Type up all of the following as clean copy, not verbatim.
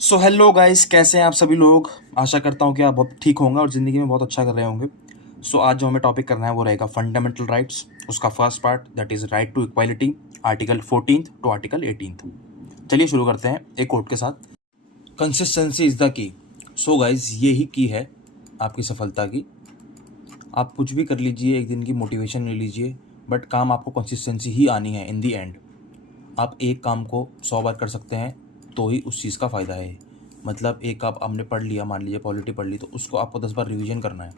So hello guys, कैसे हैं आप सभी लोग। आशा करता हूँ कि आप बहुत ठीक होंगे और ज़िंदगी में बहुत अच्छा कर रहे होंगे। सो आज जो हमें टॉपिक करना है वो रहेगा फंडामेंटल राइट्स। उसका first part that is right to equality, article 14 to article 18। चलिए शुरू करते हैं एक कोट के साथ। Consistency is the key. So guys, ये ही की है आपकी सफलता की। आप कुछ भी कर लीजिए, एक दिन की मोटिवेशन ले लीजिए, बट काम आपको कंसिस्टेंसी ही आनी है इन दी एंड। आप एक काम को 100 बार कर सकते हैं तो ही उस चीज़ का फ़ायदा है। मतलब एक आप आपने पढ़ लिया, मान लीजिए पॉलिटी पढ़ ली, तो उसको आपको 10 बार रिवीजन करना है,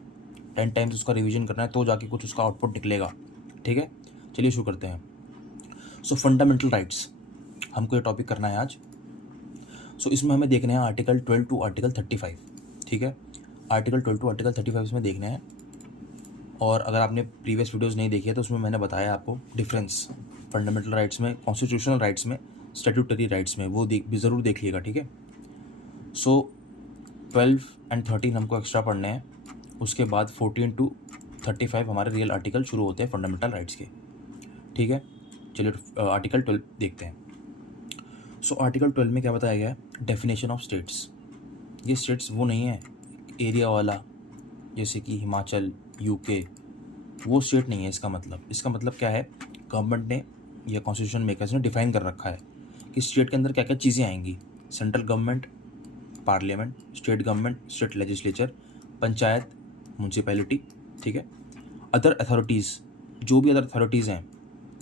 10 टाइम्स उसका रिवीजन करना है, तो जाके कुछ उसका आउटपुट निकलेगा। ठीक है, चलिए शुरू करते हैं। सो फंडामेंटल राइट्स हमको ये टॉपिक करना है आज। सो इसमें हमें देखना है आर्टिकल 12 टू आर्टिकल 35। ठीक है, आर्टिकल 12 टू आर्टिकल 35 इसमें देखना है। और अगर आपने प्रीवियस वीडियोज़ नहीं देखी है तो उसमें मैंने बताया आपको डिफरेंस फंडामेंटल राइट्स में, कॉन्स्टिट्यूशनल राइट्स में, स्टैट्यूटरी राइट्स में, वो ज़रूर देख लीजिएगा। ठीक है, सो 12 एंड 13 हमको एक्स्ट्रा पढ़ने हैं। उसके बाद 14 टू 35 हमारे रियल आर्टिकल शुरू होते हैं फंडामेंटल राइट्स के। ठीक है, चलिए आर्टिकल 12 देखते हैं। सो आर्टिकल 12 में क्या बताया गया है? Definition of states. ये स्टेट्स वो नहीं है एरिया वाला, जैसे कि हिमाचल, यूके, वो स्टेट नहीं है। इसका मतलब क्या है? गवर्नमेंट ने या कॉन्स्टिट्यूशन मेकर्स ने डिफाइन कर रखा है कि स्टेट के अंदर क्या क्या चीज़ें आएंगी। Central government, parliament, state government, state legislature, panchayat, municipality. ठीक है, अदर अथॉरिटीज़, जो भी अदर अथॉरिटीज़ हैं,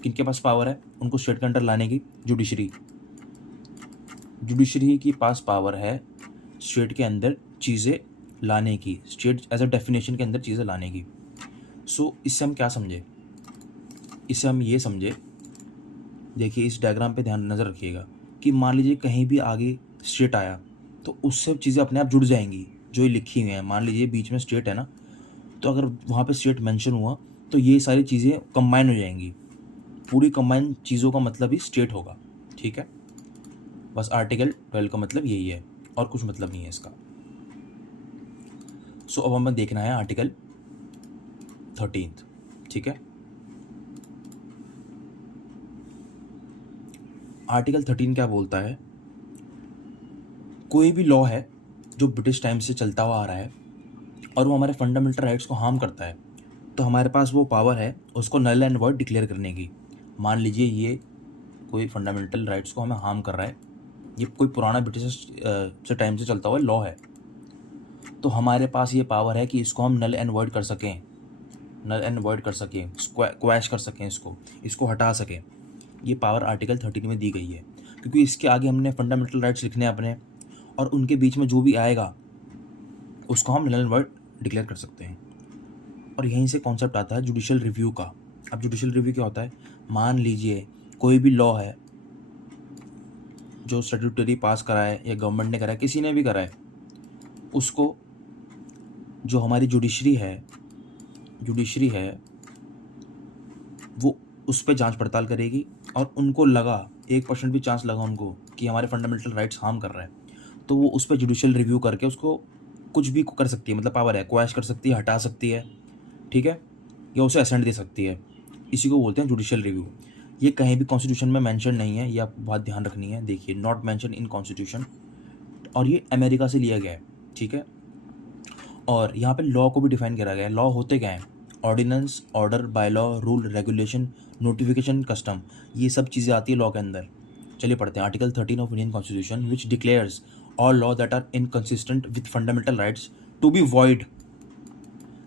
किनके पास पावर है उनको स्टेट के अंडर लाने की? जुडिशरी के पास पावर है स्टेट के अंदर चीज़ें लाने की, स्टेट एज अ डेफिनेशन के अंदर चीज़ें लाने की। सो इससे हम क्या समझे? इससे हम ये समझे, देखिए इस डायग्राम पे ध्यान नज़र रखिएगा कि मान लीजिए कहीं भी आगे स्टेट आया तो उससे चीज़ें अपने आप जुड़ जाएंगी जो ये लिखी हुई हैं। मान लीजिए बीच में स्टेट है ना, तो अगर वहाँ पे स्टेट मेंशन हुआ तो ये सारी चीज़ें कंबाइन हो जाएंगी। पूरी कंबाइन चीज़ों का मतलब ही स्टेट होगा। ठीक है, बस आर्टिकल 12 का मतलब यही है और कुछ मतलब नहीं है इसका। सो अब हमें देखना है आर्टिकल 13। ठीक है, आर्टिकल 13 क्या बोलता है? कोई भी लॉ है जो ब्रिटिश टाइम से चलता हुआ आ रहा है और वो हमारे फंडामेंटल राइट्स को हार्म करता है, तो हमारे पास वो पावर है उसको नल एंड वॉइड डिक्लेयर करने की। मान लीजिए ये कोई फंडामेंटल राइट्स को हमें हार्म कर रहा है, ये कोई पुराना ब्रिटिश से टाइम से चलता हुआ लॉ है, तो हमारे पास ये पावर है कि इसको हम नल एंड वॉइड कर सकें, क्वैश कर सकें, इसको हटा सकें। ये पावर आर्टिकल 13 में दी गई है, क्योंकि इसके आगे हमने फंडामेंटल राइट्स लिखने हैं अपने, और उनके बीच में जो भी आएगा उसको हम नल एंड वॉइड डिक्लेयर कर सकते हैं। और यहीं से कॉन्सेप्ट आता है जुडिशियल रिव्यू का। अब जुडिशियल रिव्यू क्या होता है? मान लीजिए कोई भी लॉ है जो स्टैट्यूटरी पास करा है या गवर्नमेंट ने करा है, किसी ने भी करा है, उसको जो हमारी जुडिशरी है वो उस पर जांच पड़ताल करेगी, और उनको लगा 1% भी चांस लगा उनको कि हमारे फंडामेंटल राइट्स हार्म कर रहा है, तो वो उस पर जुडिशियल रिव्यू करके उसको कुछ भी कर सकती है। मतलब पावर है, क्वैश कर सकती है, हटा सकती है। ठीक है, या उसे असेंट दे सकती है। इसी को बोलते हैं जुडिशियल रिव्यू। ये कहीं भी कॉन्स्टिट्यूशन में मेंशन नहीं है, ये आपको बात ध्यान रखनी है। देखिए, नॉट मेंशन इन कॉन्स्टिट्यूशन, और ये अमेरिका से लिया गया है। ठीक है, और यहाँ पे लॉ को भी डिफाइन करा गया है। लॉ होते क्या हैं? Ordinance, order, by law, rule, regulation, notification, custom, ये सब चीज़ें आती है लॉ के अंदर। चलिए पढ़ते हैं article 13 of Indian constitution which declares all law that are inconsistent with fundamental rights to be void,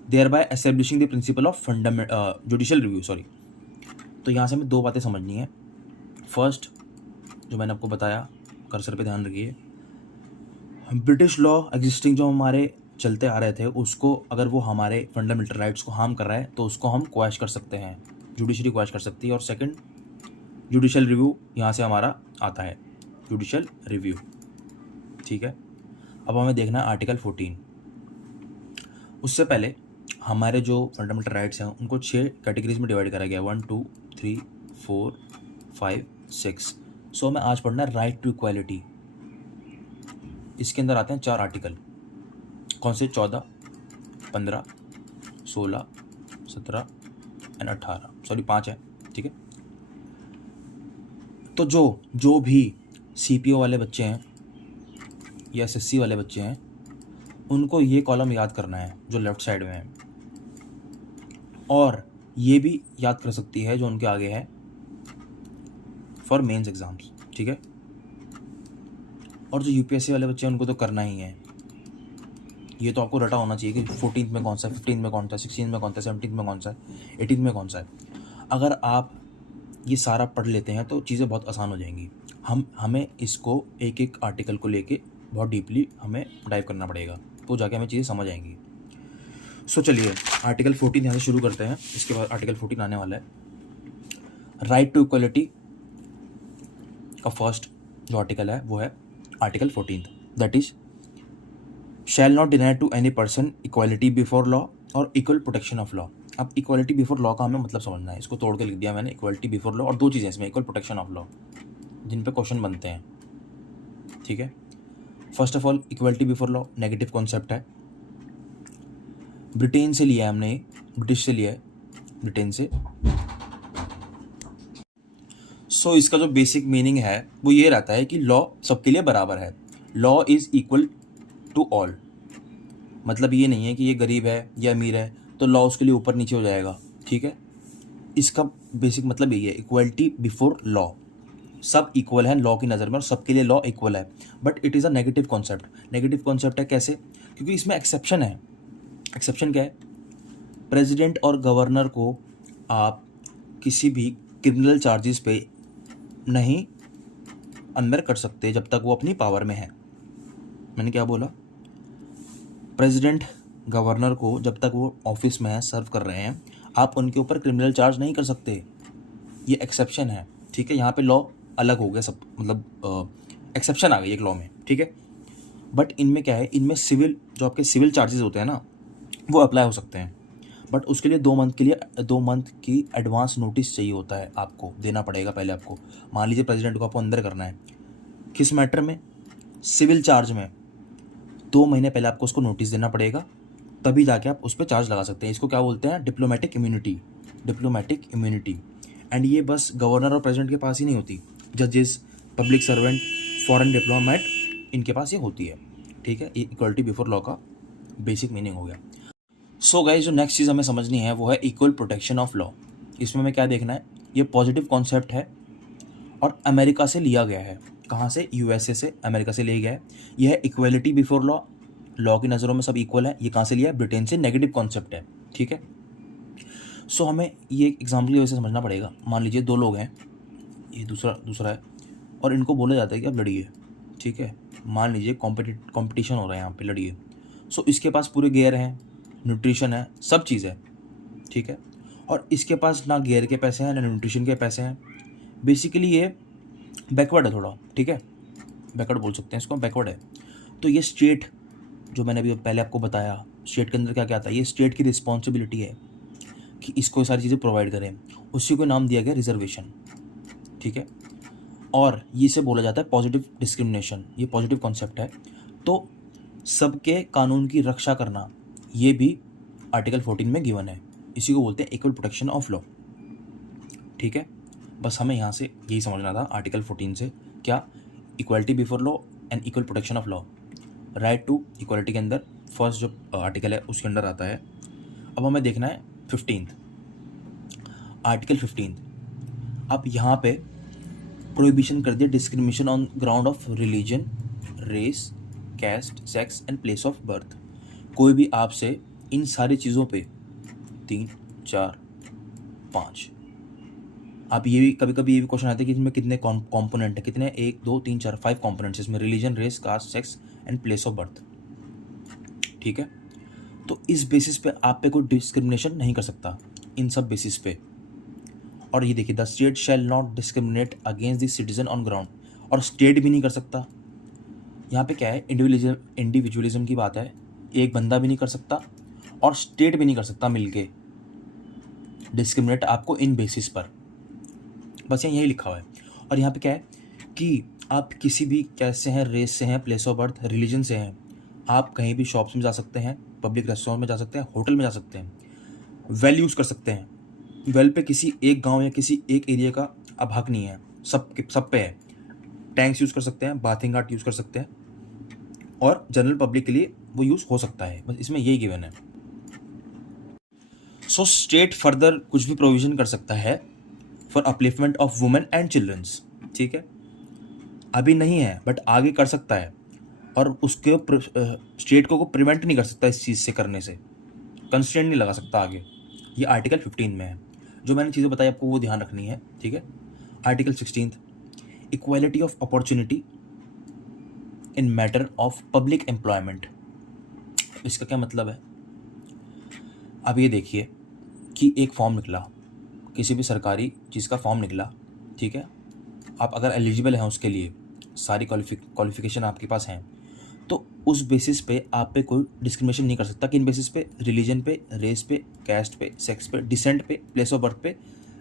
thereby establishing the principle of judicial review. Sorry, तो यहाँ से हमें दो बातें समझनी है। फर्स्ट, जो मैंने आपको बताया, कर्सर पे ध्यान रखिए, ब्रिटिश लॉ एग्जिस्टिंग जो हमारे चलते आ रहे थे, उसको अगर वो हमारे फंडामेंटल राइट्स को हार्म कर रहा है तो उसको हम क्वैश कर सकते हैं, जुडिशरी क्वैश कर सकती है। और सेकंड, जुडिशियल रिव्यू यहाँ से हमारा आता है, जुडिशियल रिव्यू। ठीक है, अब हमें देखना है आर्टिकल 14। उससे पहले हमारे जो फंडामेंटल राइट्स हैं उनको 6 कैटेगरीज में डिवाइड करा गया, 1 2 3 4 5 6। सो हमें आज पढ़ना है राइट टू इक्वालिटी। इसके अंदर आते हैं 4 आर्टिकल। कौन से? 14, 15, 16, 17 एंड 18। सॉरी 5 है। ठीक है, तो जो भी CPO वाले बच्चे हैं या एसएससी वाले बच्चे हैं, उनको ये कॉलम याद करना है जो लेफ्ट साइड में है, और ये भी याद कर सकती है जो उनके आगे है फॉर मेंस एग्जाम्स, ठीक है। और जो यूपीएससी वाले बच्चे हैं उनको तो करना ही है, ये तो आपको रटा होना चाहिए कि 14th में कौन सा है, 15th में कौन सा है, 16th में कौन सा है, 17th में कौन सा है, 18th में कौन सा है। अगर आप ये सारा पढ़ लेते हैं तो चीज़ें बहुत आसान हो जाएंगी। हमें इसको एक एक आर्टिकल को लेके बहुत डीपली हमें डाइव करना पड़ेगा, तो जाके हमें चीज़ें समझ आएंगी। सो चलिए आर्टिकल 14 यहाँ से शुरू करते हैं, इसके बाद आर्टिकल 14 आने वाला है। राइट टू इक्वलिटी का फर्स्ट जो आर्टिकल है वो है article 14, that is shall not deny to any person equality before law और इक्वल प्रोटेक्शन ऑफ लॉ। अब इक्वालिटी बिफोर लॉ का हमें मतलब समझना है, इसको तोड़ के लिख दिया मैंने, इक्वालिटी बिफोर लॉ और दो चीज़ें इसमें, इक्वल प्रोटेक्शन ऑफ लॉ, जिन पे क्वेश्चन बनते हैं, ठीक है। First of all equality before law negative concept है, ब्रिटेन से लिया है हमने, ब्रिटिश से लिया है, ब्रिटेन से। सो इसका जो बेसिक मीनिंग है वो ये रहता है कि लॉ सबके लिए बराबर है, law is equal to all. मतलब ये नहीं है कि ये गरीब है या अमीर है तो लॉ उसके लिए ऊपर नीचे हो जाएगा, ठीक है। इसका बेसिक मतलब यही है, इक्वलिटी बिफोर लॉ, सब इक्वल है लॉ की नज़र में और सबके लिए लॉ इक्वल है। But it is a negative concept. Negative concept है कैसे? क्योंकि इसमें एक्सेप्शन है। एक्सेप्शन क्या है? प्रेसिडेंट और गवर्नर को आप किसी भी क्रिमिनल चार्जेस पे नहीं अंदर कर सकते जब तक वो अपनी पावर में है। मैंने क्या बोला? प्रेसिडेंट गवर्नर को जब तक वो ऑफिस में है, सर्व कर रहे हैं, आप उनके ऊपर क्रिमिनल चार्ज नहीं कर सकते। ये एक्सेप्शन है, ठीक है। यहाँ पे लॉ अलग हो गया सब, मतलब एक्सेप्शन आ गई एक लॉ में, ठीक है। बट इनमें क्या है, इनमें सिविल जो आपके सिविल चार्जेस होते हैं ना, वो अप्लाई हो सकते हैं। बट उसके लिए 2 मंथ के लिए 2 मंथ की एडवांस नोटिस चाहिए होता है, आपको देना पड़ेगा पहले आपको। मान लीजिए प्रेसिडेंट को आपको अंदर करना है, किस मैटर में? सिविल चार्ज में। 2 महीने पहले आपको उसको नोटिस देना पड़ेगा, तभी जाके आप उस पर चार्ज लगा सकते हैं। इसको क्या बोलते हैं? Diplomatic immunity. Diplomatic immunity. And ये बस गवर्नर और प्रेसिडेंट के पास ही नहीं होती, जजेस, पब्लिक सर्वेंट, फॉरेन डिप्लोमेट, इनके पास ये होती है, ठीक है। ये इक्वलिटी बिफोर लॉ का बेसिक मीनिंग हो गया। सो गाइस, जो नेक्स्ट चीज़ हमें समझनी है वो है इक्वल प्रोटेक्शन ऑफ लॉ। इसमें हमें क्या देखना है? ये पॉजिटिव कॉन्सेप्ट है और अमेरिका से लिया गया है। कहाँ से? यूएसए से, अमेरिका से लिया गया है। यह है इक्वलिटी बिफोर लॉ, लॉ की नज़रों में सब इक्वल है। ये कहाँ से लिया है? ब्रिटेन से। नेगेटिव कॉन्सेप्ट है, ठीक है। सो हमें ये एग्जाम्पल की वजह से समझना पड़ेगा। मान लीजिए 2 लोग हैं, ये दूसरा है, और इनको बोला जाता है कि आप लड़िए, ठीक है। मान लीजिए कॉम्पिटिशन हो रहा है यहाँ पे, लड़िए। सो इसके पास पूरे गियर हैं, न्यूट्रिशन है, सब चीज़ है, ठीक है। और इसके पास ना गियर के पैसे हैं ना न्यूट्रिशन के पैसे हैं। बेसिकली ये बैकवर्ड है थोड़ा, ठीक है। बैकवर्ड बोल सकते हैं इसको, बैकवर्ड है। तो ये स्टेट, जो मैंने अभी पहले आपको बताया, स्टेट के अंदर क्या क्या आता है, ये स्टेट की रिस्पॉन्सिबिलिटी है कि इसको सारी चीज़ें प्रोवाइड करें। उसी को नाम दिया गया रिजर्वेशन, ठीक है। और ये से बोला जाता है पॉजिटिव डिस्क्रिमिनेशन। ये पॉजिटिव कॉन्सेप्ट है। तो सबके कानून की रक्षा करना, ये भी आर्टिकल 14 में गिवन है। इसी को बोलते हैं इक्वल प्रोटेक्शन ऑफ लॉ, ठीक है। बस हमें यहाँ से यही समझना था आर्टिकल 14 से, क्या? Equality before law and equal protection of law. Right to equality के अंदर फर्स्ट जो आर्टिकल है उसके अंदर आता है। अब हमें देखना है 15th, आर्टिकल 15। अब यहाँ पे प्रोहिबिशन कर दिया discrimination on ground of religion, race, caste, sex and place of birth. कोई भी आपसे इन सारी चीज़ों पे 3, 4, 5, आप ये भी कभी कभी ये भी क्वेश्चन आता है कि इसमें कितने कॉम्पोनेंट है, कितने? 1, 2, 3, 4, 5 कॉम्पोनेंट्स इसमें, religion, race, caste, sex and place of birth, ठीक है। तो इस बेसिस पे आप पे कोई डिस्क्रिमिनेशन नहीं कर सकता, इन सब बेसिस पे। और ये देखिए, the state shall not discriminate against the citizen on ground, और स्टेट भी नहीं कर सकता। यहाँ पे क्या है? इंडिविजुअलिज्म की बात है। एक बंदा भी नहीं कर सकता और स्टेट भी नहीं कर सकता मिलके डिस्क्रिमिनेट आपको इन बेसिस पर। बस यही लिखा हुआ है। और यहाँ पे क्या है कि आप किसी भी कैस्ट से हैं, रेस से हैं, प्लेस ऑफ बर्थ, रिलीजन से हैं, आप कहीं भी शॉप्स में जा सकते हैं, पब्लिक रेस्टोरेंट में जा सकते हैं, होटल में जा सकते हैं, वेल यूज़ कर सकते हैं। वेल पे किसी एक गांव या किसी एक एरिया का अब हक नहीं है, सब पे है। टैंक्स यूज़ कर सकते हैं, बाथिंग घाट यूज़ कर सकते हैं, और जनरल पब्लिक के लिए वो यूज़ हो सकता है, बस इसमें यही गिवन है। सो स्टेट फर्दर कुछ भी प्रोविज़न कर सकता है for upliftment of women and childrens, ठीक है, अभी नहीं है बट आगे कर सकता है, और उसके स्टेट को प्रिवेंट नहीं कर सकता इस चीज़ से करने से, कंस्ट्रेंट नहीं लगा सकता आगे। ये आर्टिकल 15 में है। जो मैंने चीज़ें बताई आपको वो ध्यान रखनी है, ठीक है। Article 16, equality of opportunity in matter of public employment. इसका क्या मतलब है? अब ये देखिए कि एक फॉर्म निकला, किसी भी सरकारी चीज़ का फॉर्म निकला, ठीक है, आप अगर एलिजिबल हैं उसके लिए, सारी क्वालिफिकेशन आपके पास हैं, तो उस बेसिस पे आप पे कोई डिस्क्रिमिनेशन नहीं कर सकता। किन बेसिस पे? रिलीजन पे, रेस पे, कैस्ट पे, सेक्स पे, डिसेंट पे, प्लेस ऑफ बर्थ पे,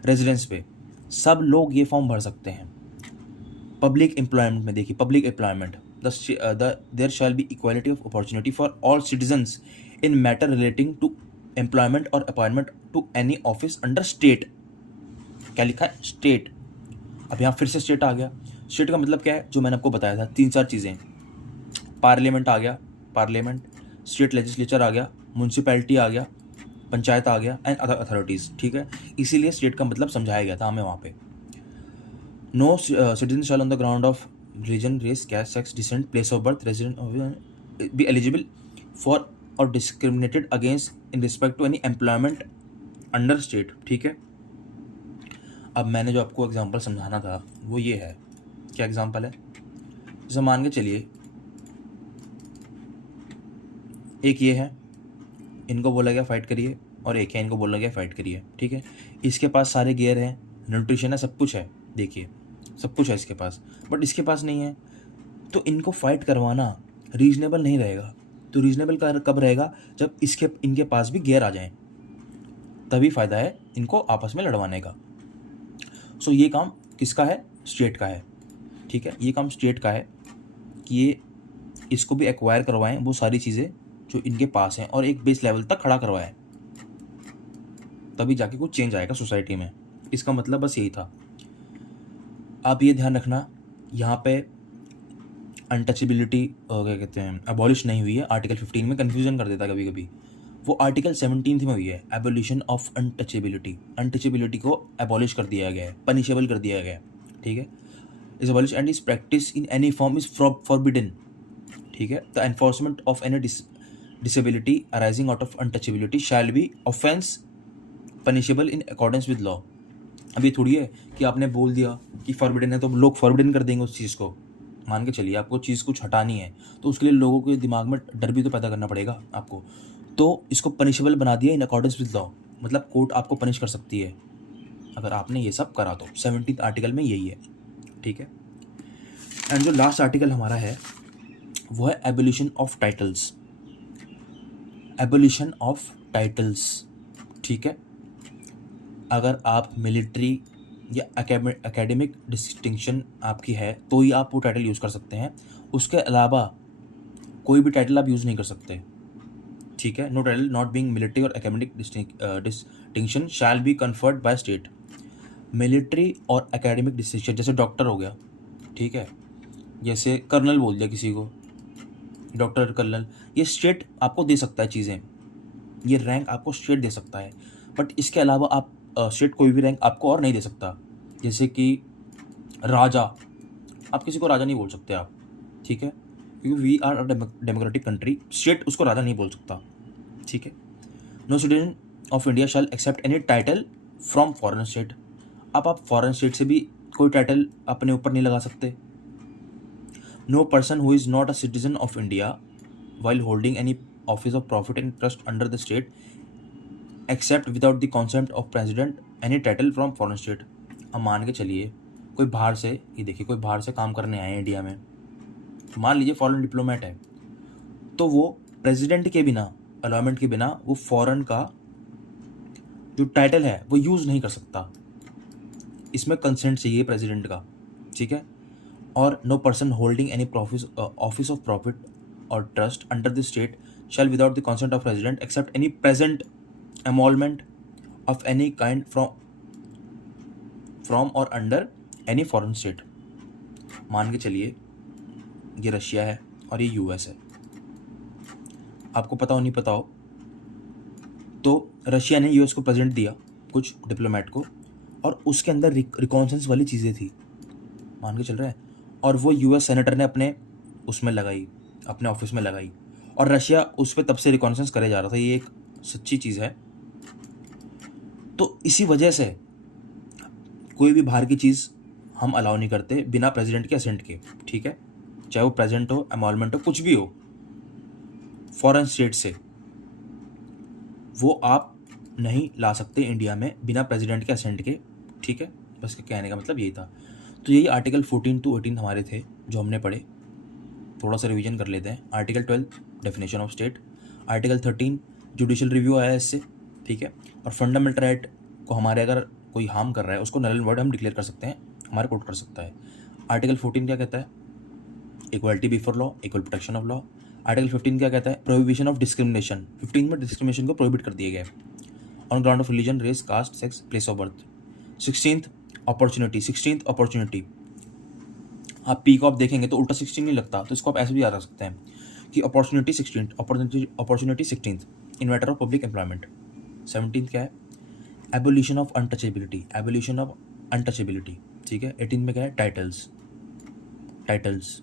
रेजिडेंस पे, सब लोग ये फॉर्म भर सकते हैं। पब्लिक एम्प्लॉयमेंट में देखिए, public employment, there shall be equality of opportunity for all citizens in matter relating to employment और appointment to any office under state. क्या लिखा है? स्टेट। अब यहाँ फिर से स्टेट आ गया। स्टेट का मतलब क्या है? जो मैंने आपको बताया था, 3-4 चीज़ें। पार्लियामेंट आ गया, पार्लियामेंट, स्टेट लेजिस्लेचर आ गया, म्यूनसिपैलिटी आ गया, पंचायत आ गया, एंड अदर अथॉरिटीज़, ठीक है। इसीलिए स्टेट का मतलब समझाया गया था हमें वहाँ पे। No citizen shall on the ground of religion, race, caste, sex, descent, place of birth, resident be eligible for और discriminated against in respect to any employment under state, ठीक है। अब मैंने जो आपको एग्जांपल समझाना था वो ये है। क्या एग्जांपल है? जैसे मान के चलिए एक ये है, इनको बोला गया फाइट करिए, और एक है, इनको बोला गया फाइट करिए, ठीक है। इसके पास सारे गियर हैं, न्यूट्रिशन है, सब कुछ है, देखिए सब कुछ है इसके पास, बट इसके पास नहीं है। तो इनको फाइट करवाना रीजनेबल नहीं रहेगा। तो रीजनेबल कब रहेगा? जब इनके पास भी गियर आ जाएं, तभी फ़ायदा है इनको आपस में लड़वाने का। सो ये काम किसका है? स्टेट का है, ठीक है। ये काम स्टेट का है कि ये इसको भी एक्वायर करवाएं वो सारी चीज़ें जो इनके पास हैं, और एक बेस लेवल तक खड़ा करवाएं, तभी जाके कुछ चेंज आएगा सोसाइटी में। इसका मतलब बस यही था। आप ये ध्यान रखना, यहाँ पे अनटचेबिलिटी क्या कहते हैं, अबॉलिश नहीं हुई है। आर्टिकल 15 में कन्फ्यूजन कर देता है कभी कभी, वो आर्टिकल 17 में हुई है, एबोलिशन ऑफ अनटचेबिलिटी। अनटचेबिलिटी को एबॉलिश कर दिया गया है, पनिशेबल कर दिया गया है, ठीक है। Is abolish and is practice in any form is forbidden, ठीक है। The enforcement of any disability arising out of untouchability shall be offence punishable in accordance with law. अब ये थोड़ी है कि आपने बोल दिया कि फॉरबिडन है तो लोग फॉरबिडन कर देंगे उस चीज़ को। मान के चलिए आपको चीज़ कुछ हटानी है, तो उसके लिए लोगों के दिमाग में डर भी तो पैदा करना पड़ेगा आपको। तो इसको पनिशेबल बना दिया इन अकॉर्डेंस विद लॉ, मतलब कोर्ट आपको पनिश कर सकती है अगर आपने ये सब करा तो। 17 आर्टिकल में यही है, ठीक है। एंड जो लास्ट आर्टिकल हमारा है वो है abolition of titles. Abolition of titles, ठीक है। अगर आप मिलिट्री या एकेडमिक डिस्टिंक्शन आपकी है तो ही आप वो टाइटल यूज़ कर सकते हैं, उसके अलावा कोई भी टाइटल आप यूज़ नहीं कर सकते, ठीक है। No title not being military और academic distinction shall be conferred by state. Military और एकेडमिक डिस्टिंक्शन जैसे डॉक्टर हो गया, ठीक है, जैसे कर्नल बोल दिया किसी को, डॉक्टर कर्नल, ये स्टेट आपको दे सकता है चीज़ें, ये रैंक आपको स्टेट दे सकता है, बट इसके अलावा आप स्टेट कोई भी रैंक आपको और नहीं दे सकता। जैसे कि राजा, आप किसी को राजा नहीं बोल सकते आप, ठीक है, क्योंकि we are a democratic country, state उसको राजा नहीं बोल सकता, ठीक है। No citizen of India shall accept any title from foreign state. अब आप फॉरेन स्टेट से भी कोई टाइटल अपने ऊपर नहीं लगा सकते। No person who is not a citizen of India while holding any office of profit and trust under the state except without the consent of president any title from foreign state. अब मान के चलिए कोई बाहर से, ये देखिए कोई बाहर से काम करने आए हैं इंडिया में, मान लीजिए फॉरेन डिप्लोमेट है, तो वो प्रेसिडेंट के बिना, अलॉयमेंट के बिना वो फॉरेन का जो टाइटल है वो यूज़ नहीं कर सकता। इसमें कंसेंट चाहिए प्रेसिडेंट का, ठीक है। और no person holding any office of profit और trust under the state shall without the consent of president except any present emolument of any kind from or under any foreign state। मान के चलिए ये Russia है और ये US है, आपको पता हो नहीं पता हो, तो रशिया ने यूएस को प्रेजेंट दिया कुछ डिप्लोमेट को, और उसके अंदर रिकॉन्सेंस वाली चीज़ें थी, मान के चल रहे हैं, और वो यूएस सेनेटर ने अपने उसमें लगाई, अपने ऑफिस में लगाई, और रशिया उस पर तब से रिकॉन्सेंस करे जा रहा था। ये एक सच्ची चीज़ है। तो इसी वजह से कोई भी बाहर की चीज़ हम अलाउ नहीं करते बिना प्रेसिडेंट के असेंट के, ठीक है, चाहे वो प्रेजेंट हो, एमॉल्वमेंट हो, कुछ भी हो, फॉरेन स्टेट से वो आप नहीं ला सकते इंडिया में बिना प्रेसिडेंट के असेंट के, ठीक है। बस कहने का मतलब यही था। तो यही आर्टिकल 14 to 18 हमारे थे जो हमने पढ़े। थोड़ा सा रिवीजन कर लेते हैं। Article 12 definition of state, article 13 judicial review आया इससे, ठीक है। और फंडामेंटल राइट को हमारे अगर कोई हार्म कर रहा है उसको नल एंड वॉइड हम डिक्लेयर कर सकते हैं, हमारे कोर्ट कर सकता है। आर्टिकल 14 क्या कहता है? Equality before law, equal protection of law. Article 15 क्या कहता है? Prohibition of discrimination. 15 में डिस्क्रिमिनेशन को प्रोहिबिट कर दिया गया है on ground of religion, race, caste, sex, place of birth. 16th opportunity, 16th opportunity, आप पीकॉक देखेंगे तो उल्टा 16 नहीं लगता, तो इसको आप ऐसे भी याद रख सकते हैं कि opportunity 16th, opportunity 16th in matter of public employment. 17th क्या है? Abolition of untouchability, abolition of untouchability, ठीक है। 18 में क्या है? Titles, titles.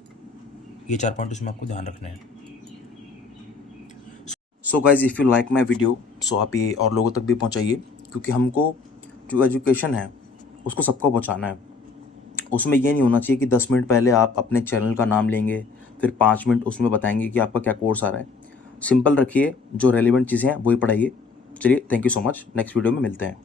ये 4 पॉइंट इसमें आपको ध्यान रखने हैं। So guys, if you like my video, so आप ये और लोगों तक भी पहुँचाइए, क्योंकि हमको जो एजुकेशन है उसको सबको पहुँचाना है। उसमें ये नहीं होना चाहिए कि 10 मिनट पहले आप अपने चैनल का नाम लेंगे, फिर 5 मिनट उसमें बताएंगे कि आपका क्या कोर्स आ रहा है। सिंपल रखिए, जो रेलिवेंट चीज़ें हैं वही पढ़ाइए। चलिए, thank you so much, next video में मिलते हैं।